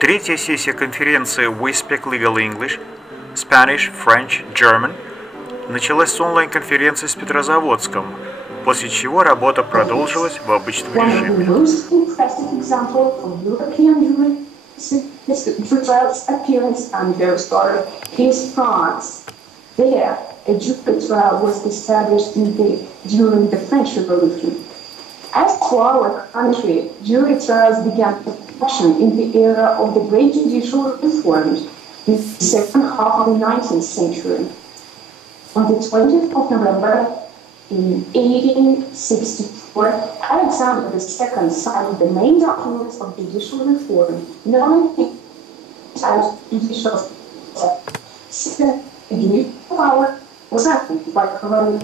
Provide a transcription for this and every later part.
Третья сессия конференции We Speak Legal English, Spanish, French, German началась с онлайн-конференции в Петрозаводском, после чего работа продолжилась в обычном режиме. A jury trial was established during the French Revolution. As for our country, jury trials began to function in the era of the great judicial reforms in the second half of the 19th century. On the 20th of November in 1864, Alexander II signed the main documents of judicial reform, known as judicial system. Power was acted by providing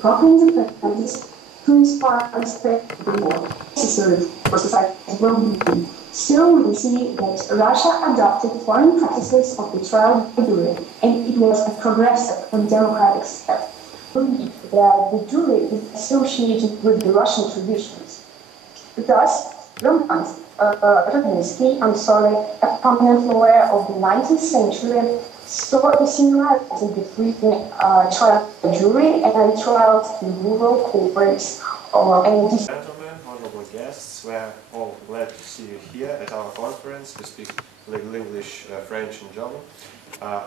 proper independence to inspire respect for the law necessary for society's well-being. Still, we see that Russia adopted foreign practices of the trial jury, and it was a progressive and democratic step. That the jury is associated with the Russian traditions. Thus, Roman Rudnitsky, a prominent lawyer of the 19th century, saw the similarity between trial jury and trials in rural courts and Gentlemen, honorable guests, we are all glad to see you here at our conference. We speak legal English, French and German,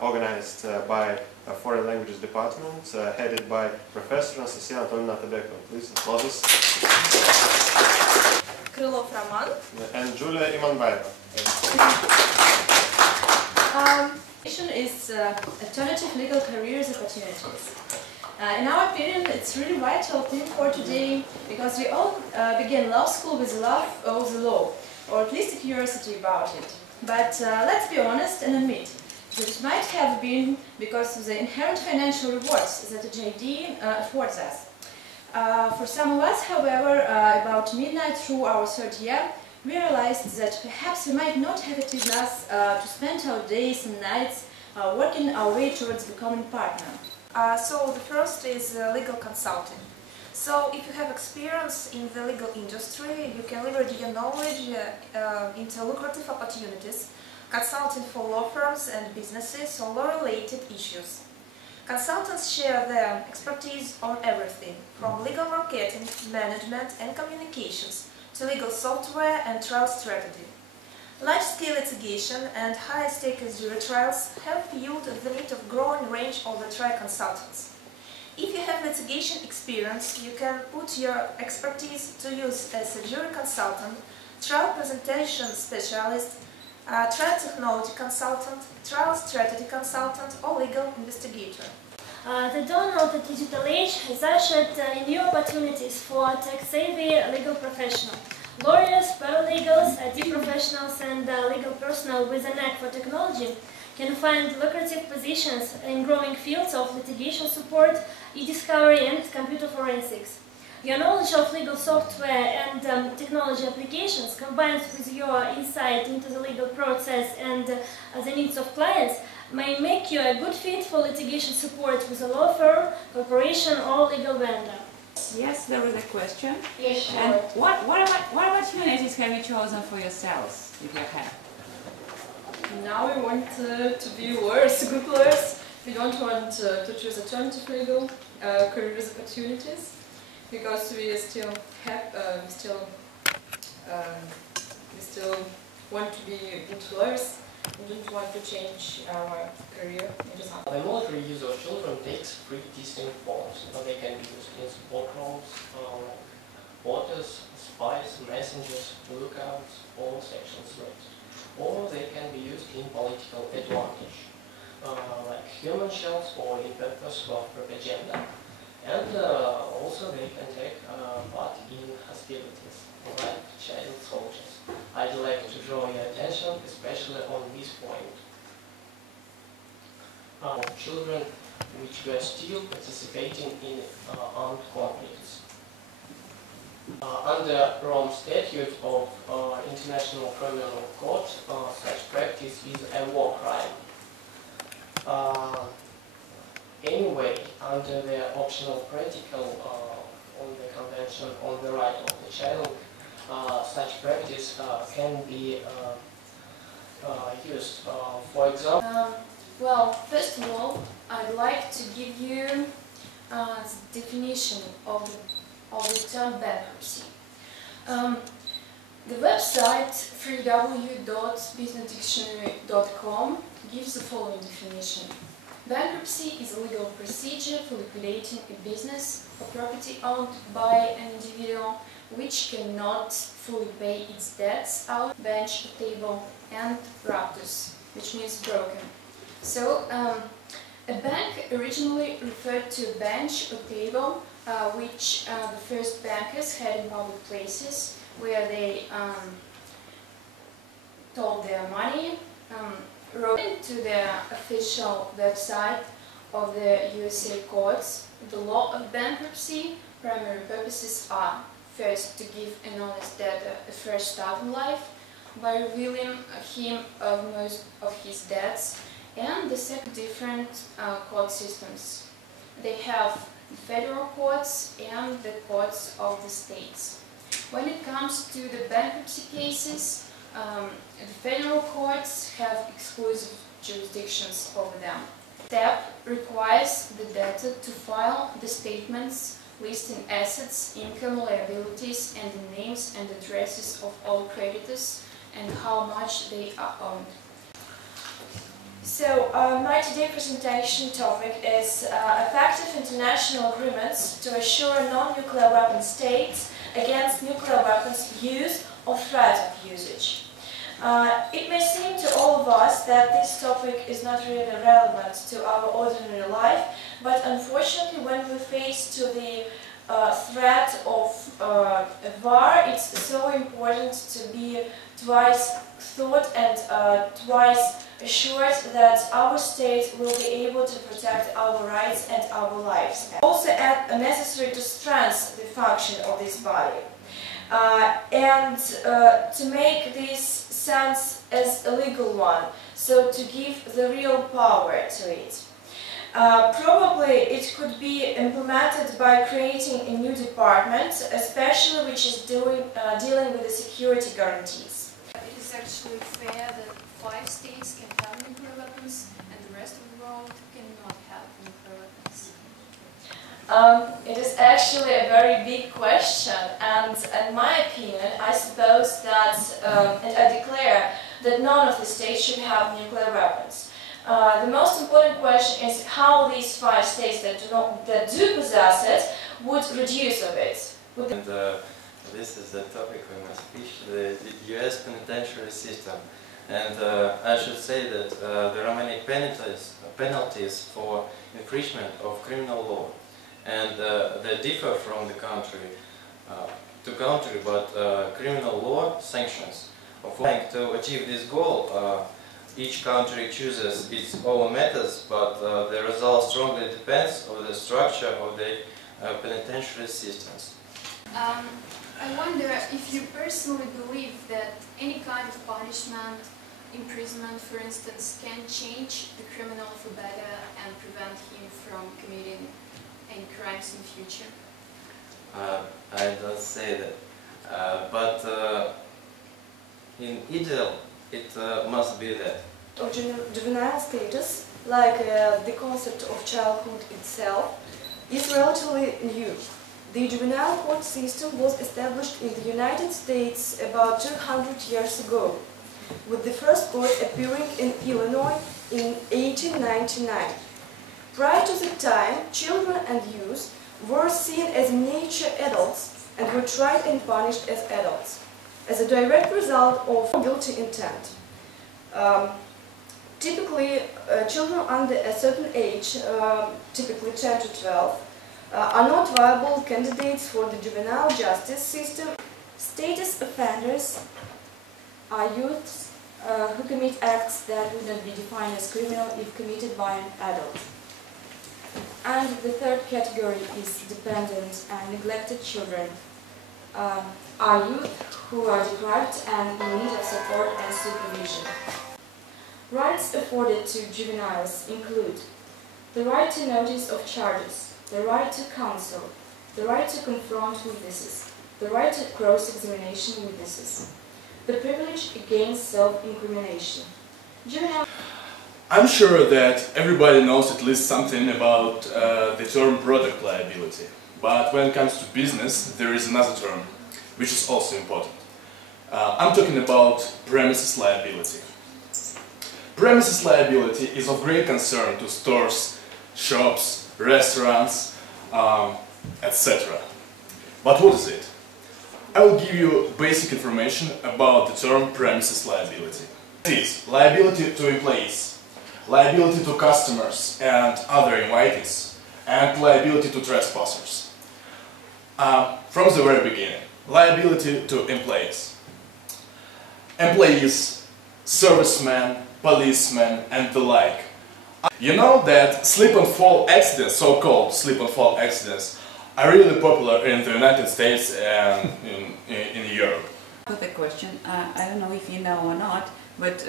organized by a Foreign Languages Department, headed by Professor Anastasia Antonovna Tabekova. Please applaud us. Krylov Roman. And Julia Imanbayeva. Is alternative legal careers opportunities. In our opinion, it's really vital thing for today because we all begin law school with love of the law, or at least a curiosity about it. But let's be honest and admit that it might have been because of the inherent financial rewards that a JD affords us. For some of us, however, about midnight through our third year, we realized that perhaps we might not have it in us to spend our days and nights working our way towards becoming partner. So the first is legal consulting. So if you have experience in the legal industry, you can leverage your knowledge into lucrative opportunities, consulting for law firms and businesses on law-related issues. Consultants share their expertise on everything, from legal marketing, management and communications, to legal software and trial strategy. Large-scale litigation and high-stake jury trials have fueled the need of growing range of the trial consultants. If you have litigation experience, you can put your expertise to use as a jury consultant, trial presentation specialist, trial technology consultant, trial strategy consultant, or legal investigator. The dawn of the digital age has ushered new opportunities for tech-savvy legal professionals. Lawyers, paralegals, IT professionals and legal personnel with a knack for technology can find lucrative positions in growing fields of litigation support, e-discovery and computer forensics. Your knowledge of legal software and technology applications combined with your insight into the legal process and the needs of clients may make you a good fit for litigation support with a law firm, corporation or legal vendor. Yes, there was a question. Yes, sure. And what opportunities have you chosen for yourselves, if you have? Now we want to be lawyers, good lawyers. We don't want to choose alternative legal careers opportunities because we still want to be good lawyers. We don't want to change our career into something. The military use of children takes three distinct forms. They can be used in support roles, like porters, spies, messengers, lookouts, or section threats. Or they can be used in political advantage, like human shells or in purpose of propaganda. And also they can take part in hostilities, like child soldiers. I'd like to draw your attention especially on this point. Children which were still participating in armed conflicts. Under Rome Statute of International Criminal Court, such practice is a war crime. Anyway, under the optional practical on the Convention on the Right of the Child, such practice can be used. For example, well, first of all, I'd like to give you the definition of the term bankruptcy. The website www.businessdictionary.com gives the following definition. Bankruptcy is a legal procedure for liquidating a business or property owned by an individual which cannot fully pay its debts out, bench, table, and raptus, which means broken. So, a bank originally referred to a bench or table which the first bankers had in public places where they told their money, wrote into the official website of the USA courts. The law of bankruptcy primary purposes are first to give an honest debtor a fresh start in life by revealing him of most of his debts, and the second different court systems. They have the federal courts and the courts of the states. When it comes to the bankruptcy cases, the federal courts have exclusive jurisdictions over them. Step requires the debtor to file the statements listing assets, income, liabilities, and the names and addresses of all creditors and how much they are owed. So, my today presentation topic is effective international agreements to assure non-nuclear weapon states against nuclear weapons use or threat of usage. It may seem to all of us that this topic is not really relevant to our ordinary life, but unfortunately when we face to the threat of war, it's so important to be twice thought and twice assured that our state will be able to protect our rights and our lives. Also necessary to strengthen the function of this body and to make this sense as a legal one, so to give the real power to it. Probably it could be implemented by creating a new department, especially which is dealing with the security guarantees. It is actually fair that 5 states can have nuclear weapons and the rest of the world cannot have nuclear weapons. It is actually a very big question, and in my opinion, I suppose that, and I declare that none of the states should have nuclear weapons. The most important question is how these 5 states that do possess it would reduce of it. And this is the topic of my speech, the US penitentiary system. And I should say that there are many penalties for infringement of criminal law. And they differ from the country to country, but criminal law sanctions. To achieve this goal, each country chooses its own methods, but the result strongly depends on the structure of the penitentiary systems. I wonder if you personally believe that any kind of punishment, imprisonment for instance, can change the criminal for better and prevent him from committing any crimes in the future? I don't say that, but in ideal it must be that. Of juvenile status, like the concept of childhood itself, is relatively new. The juvenile court system was established in the United States about 200 years ago, with the first court appearing in Illinois in 1899. Prior to that time, children and youth were seen as miniature adults and were tried and punished as adults, as a direct result of guilty intent. Typically, children under a certain age, typically 10 to 12, are not viable candidates for the juvenile justice system. Status offenders are youths who commit acts that would not be defined as criminal if committed by an adult. And the third category is dependent and neglected children, are youth who are deprived and in need of support and supervision. Rights afforded to juveniles include the right to notice of charges, the right to counsel, the right to confront witnesses, the right to cross-examination witnesses, the privilege against self-incrimination. I'm sure that everybody knows at least something about the term product liability, but when it comes to business, there is another term, which is also important. I'm talking about premises liability. Premises liability is of great concern to stores, shops, restaurants, etc. But what is it? I will give you basic information about the term premises liability. It is liability to employees, liability to customers and other invitees, and liability to trespassers. From the very beginning, liability to employees. Employees, servicemen, policemen, and the like. You know that slip and fall accidents, so-called slip and fall accidents, are really popular in the United States and in Europe. Got a question. I don't know if you know or not, but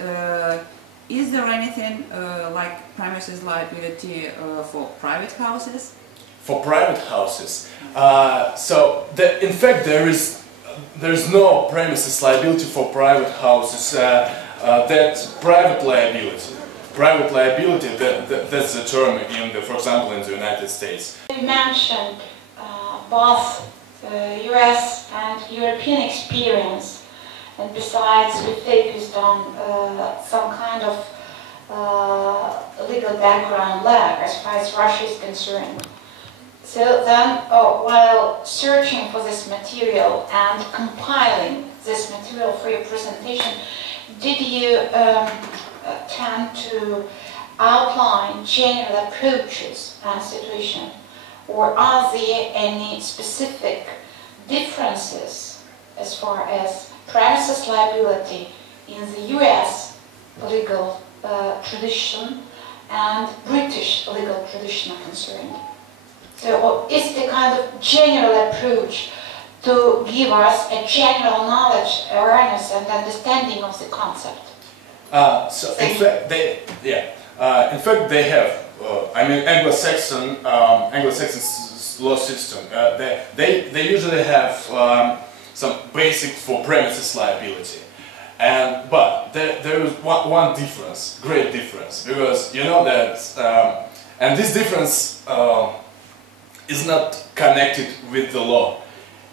is there anything like premises liability for private houses? For private houses, in fact there's no premises liability for private houses. That's private liability. Private liability, that's the term for example, in the United States. You mentioned both US and European experience, and besides we focused on some kind of legal background lag as far as Russia is concerned. So then, while searching for this material and compiling this material for your presentation, did you tend to outline general approaches and situation, or are there any specific differences as far as premises liability in the US legal tradition and British legal tradition are concerned? So is the kind of general approach to give us a general knowledge, awareness and understanding of the concept? In fact, they have. Anglo-Saxon law system. They usually have some basic for premises liability, but there is one difference, great difference, because you know that, and this difference is not connected with the law.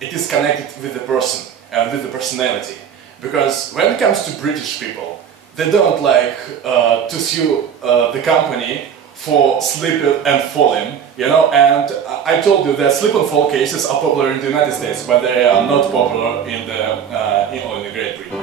It is connected with the person and with the personality. Because when it comes to British people, they don't like to sue the company for slipping and falling, you know, and I told you that slip and fall cases are popular in the United States, but they are not popular in the Great Britain.